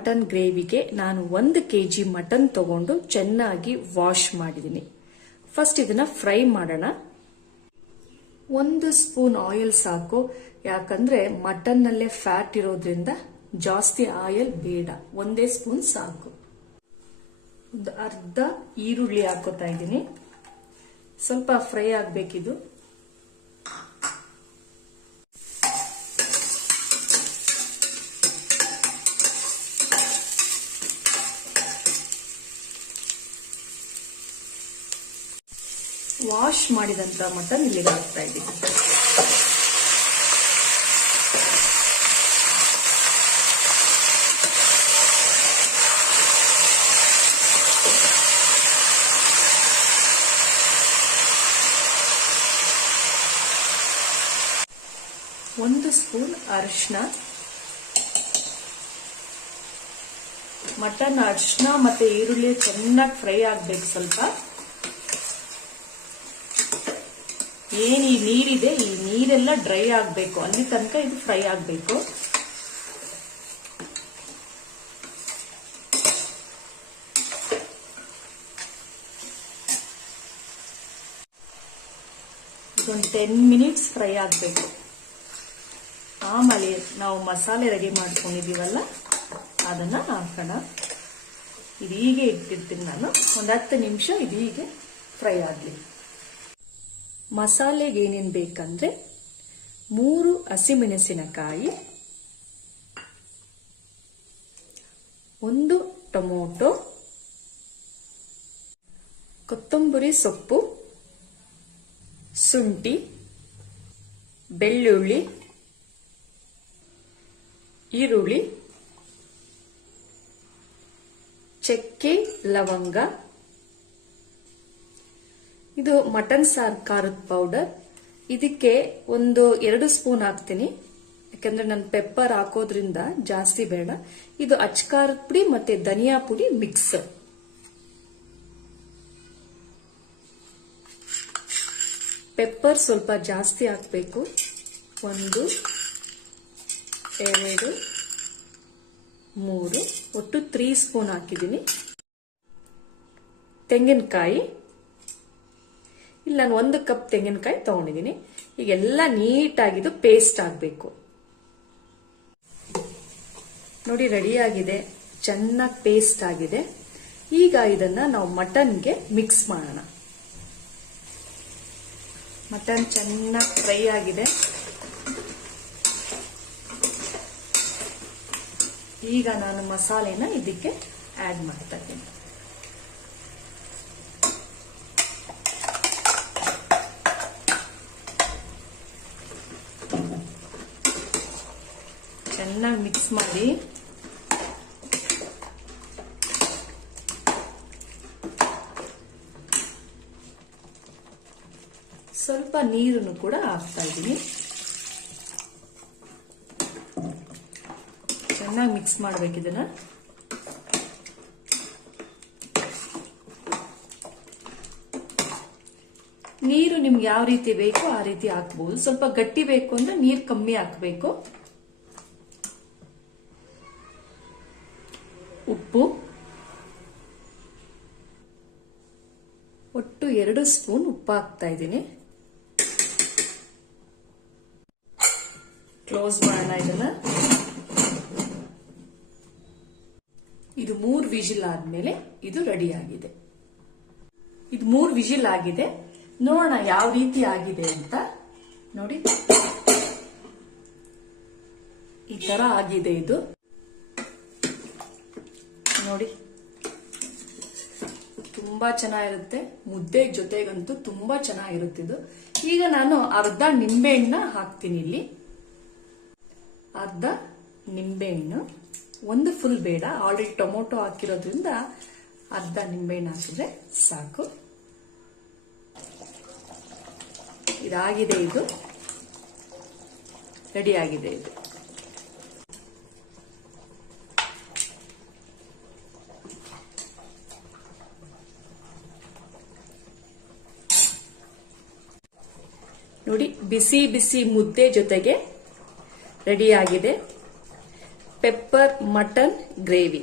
Mutton ಗ್ರೇವಿಗೆ ನಾನು 1 kg mutton ತಗೊಂಡು ಚೆನ್ನಾಗಿ ವಾಶ್ ಮಾಡಿದ್ದೀನಿ. ಫಸ್ಟ್ ಇದನ್ನ ಫ್ರೈ ಮಾಡೋಣ. 1 ಸ್ಪೂನ್ ಆಯಿಲ್ ಸಾಕು, ಯಾಕಂದ್ರೆ ಮಟನ್ ನಲ್ಲೇ ಫ್ಯಾಟ್ ಇರೋದ್ರಿಂದ ಜಾಸ್ತಿ ಆಯಿಲ್ ಬೇಡ, 1 ಸ್ಪೂನ್ ಸಾಕು. ಒಂದು ಅರ್ಧ ಈರುಳ್ಳಿ ಹಾಕೋತಾ ಇದ್ದೀನಿ. ಸ್ವಲ್ಪ ಫ್ರೈ ಆಗ್ಬೇಕಿದು. ವಾಶ್ ಮಾಡಿದಂತ ಮಟನ್ ಇಲ್ಲಿಗೆ ಹಾಕ್ತಾ ಇದ್ದೀನಿ. ಒಂದು ಸ್ಪೂನ್ ಅರಿಶಿನ. ಮಟನ್ ಅರಿಶಿನ ಮತ್ತೆ ಈರುಳ್ಳಿ ಚೆನ್ನಾಗಿ ಫ್ರೈ ಆಗ್ಬೇಕು. ಸ್ವಲ್ಪ ಏನ್ ಈ ನೀರಿದೆ, ಈ ನೀರೆಲ್ಲ ಡ್ರೈ ಆಗ್ಬೇಕು, ಅಲ್ಲಿ ತನಕ ಇದು ಫ್ರೈ ಆಗ್ಬೇಕು. ಇದೊಂದು 10 ಮಿನಿಟ್ಸ್ ಫ್ರೈ ಆಗ್ಬೇಕು. ಆಮೇಲೆ ನಾವು ಮಸಾಲೆ ರೆಡಿ ಮಾಡ್ಕೊಂಡಿದೀವಲ್ಲ ಅದನ್ನ ಹಾಕೋಣ. ಇದು ಹೀಗೆ ಇಟ್ಟಿರ್ತೀನಿ ನಾನು, ಒಂದು 10 ನಿಮಿಷ ಇದು ಹೀಗೆ ಫ್ರೈ ಆಗ್ಲಿ. ಮಸಾಲೆಗೆ ಏನೇನ್ ಬೇಕಂದ್ರೆ 3 ಹಸಿಮೆಣಸಿನಕಾಯಿ, 1 ಟೊಮೊಟೊ, ಕೊತ್ತಂಬರಿ ಸೊಪ್ಪು, ಶುಂಠಿ, ಬೆಳ್ಳುಳ್ಳಿ, ಈರುಳ್ಳಿ, ಚಕ್ಕೆ, ಲವಂಗ. ಇದು ಮಟನ್ ಸಾರ್ ಖಾರದ ಪೌಡರ್. ಇದಕ್ಕೆ ಒಂದು 2 ಸ್ಪೂನ್ ಹಾಕ್ತೀನಿ, ಯಾಕಂದ್ರೆ ನಾನು ಪೆಪ್ಪರ್ ಹಾಕೋದ್ರಿಂದ ಜಾಸ್ತಿ ಬೇಡ. ಇದು ಅಚ್ಕಾರದ ಪುಡಿ ಮತ್ತೆ ಧನಿಯಾ ಪುಡಿ ಮಿಕ್ಸ್. ಪೆಪ್ಪರ್ ಸ್ವಲ್ಪ ಜಾಸ್ತಿ ಹಾಕಬೇಕು. 1, 2, 3, ಒಟ್ಟು 3 ಸ್ಪೂನ್ ಹಾಕಿದ್ದೀನಿ. ತೆಂಗಿನಕಾಯಿ, ಇಲ್ಲಿ ನಾನು 1 ಕಪ್ ತೆಂಗಿನಕಾಯಿ ತಗೊಂಡಿದ್ದೀನಿ. ಈಗೆಲ್ಲ ನೀಟಾಗಿದ್ದು ಪೇಸ್ಟ್ ಆಗಬೇಕು. ನೋಡಿ ರೆಡಿ ಆಗಿದೆ, ಚೆನ್ನಾಗಿ ಪೇಸ್ಟ್ ಆಗಿದೆ. ಈಗ ಇದನ್ನ ನಾವು ಮಟನ್ಗೆ ಮಿಕ್ಸ್ ಮಾಡೋಣ. ಮಟನ್ ಚೆನ್ನಾಗಿ ಫ್ರೈ ಆಗಿದೆ. ಈಗ ನಾನು ಮಸಾಲೆನ ಇದಕ್ಕೆ ಆಡ್ ಮಾಡ್ತಾ ಇದ್ದೀನಿ. ಚೆನ್ನಾಗಿ ಮಿಕ್ಸ್ ಮಾಡಿ ಸ್ವಲ್ಪ ನೀರನ್ನು ಕೂಡ ಹಾಕ್ತಾ ಇದ್ದೀನಿ. ಚೆನ್ನಾಗಿ ಮಿಕ್ಸ್ ಮಾಡಬೇಕಿದನ್ನ. ನೀರು ನಿಮ್ಗೆ ಯಾವ ರೀತಿ ಬೇಕೋ ಆ ರೀತಿ ಹಾಕ್ಬಹುದು. ಸ್ವಲ್ಪ ಗಟ್ಟಿ ಬೇಕು ಅಂದ್ರೆ ನೀರು ಕಮ್ಮಿ ಹಾಕಬೇಕು. ಉಪ್ಪು, ಒಟ್ಟು 2 ಸ್ಪೂನ್ ಉಪ್ಪು ಹಾಕ್ತಾ ಇದ್ದೀನಿ. ಕ್ಲೋಸ್ ಮಾಡೋಣ ಇದನ್ನ. ಇದು 3 ವಿಜಿಲ್ ಆದ್ಮೇಲೆ ಇದು ರೆಡಿ ಆಗಿದೆ. ಇದು 3 ವಿಜಿಲ್ ಆಗಿದೆ. ನೋಡೋಣ ಯಾವ ರೀತಿ ಆಗಿದೆ ಅಂತ. ನೋಡಿ ಈ ತರ ಆಗಿದೆ ಇದು. ನೋಡಿ ತುಂಬಾ ಚೆನ್ನಾಗಿರುತ್ತೆ, ಮುದ್ದೆ ಜೊತೆಗಂತೂ ತುಂಬಾ ಚೆನ್ನಾಗಿರುತ್ತೆ ಇದು. ಈಗ ನಾನು ಅರ್ಧ ನಿಂಬೆಹಣ್ಣ ಹಾಕ್ತೀನಿ ಇಲ್ಲಿ. ಅರ್ಧ ನಿಂಬೆಹಣ್ಣು, 1 ಫುಲ್ ಬೇಡ, ಆಲ್ರೆಡಿ ಟೊಮೊಟೊ ಹಾಕಿರೋದ್ರಿಂದ ಅರ್ಧ ನಿಂಬೆಹಣ್ಣು ಹಾಕಿದ್ರೆ ಸಾಕು. ಇದಾಗಿದೆ, ಇದು ರೆಡಿ ಆಗಿದೆ ಇದು. ನೋಡಿ ಬಿಸಿ ಬಿಸಿ ಮುದ್ದೆ ಜೊತೆಗೆ ರೆಡಿ ಆಗಿದೆ. Pepper mutton gravy.